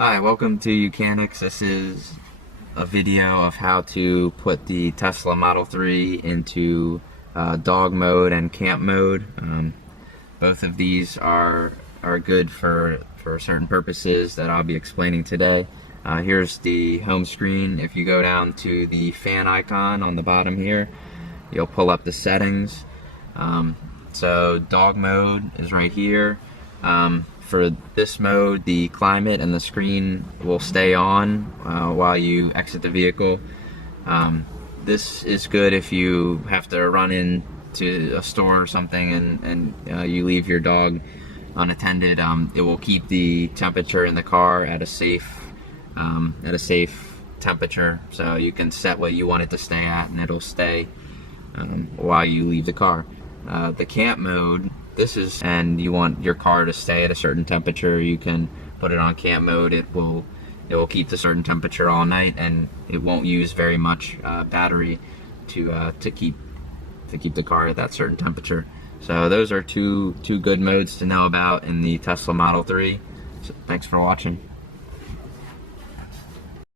Hi, welcome to YOUCANIC. This is a video of how to put the Tesla Model 3 into dog mode and camp mode. Both of these are good for certain purposes that I'll be explaining today. Here's the home screen. If you go down to the fan icon on the bottom here, you'll pull up the settings. So dog mode is right here. For this mode, the climate and the screen will stay on while you exit the vehicle. This is good if you have to run into a store or something and you leave your dog unattended. It will keep the temperature in the car at a safe temperature, so you can set what you want it to stay at and it'll stay while you leave the car. The camp mode, and you want your car to stay at a certain temperature, you can put it on camp mode. It will keep the certain temperature all night, and it won't use very much battery to keep the car at that certain temperature. So those are two good modes to know about in the Tesla Model 3. So thanks for watching.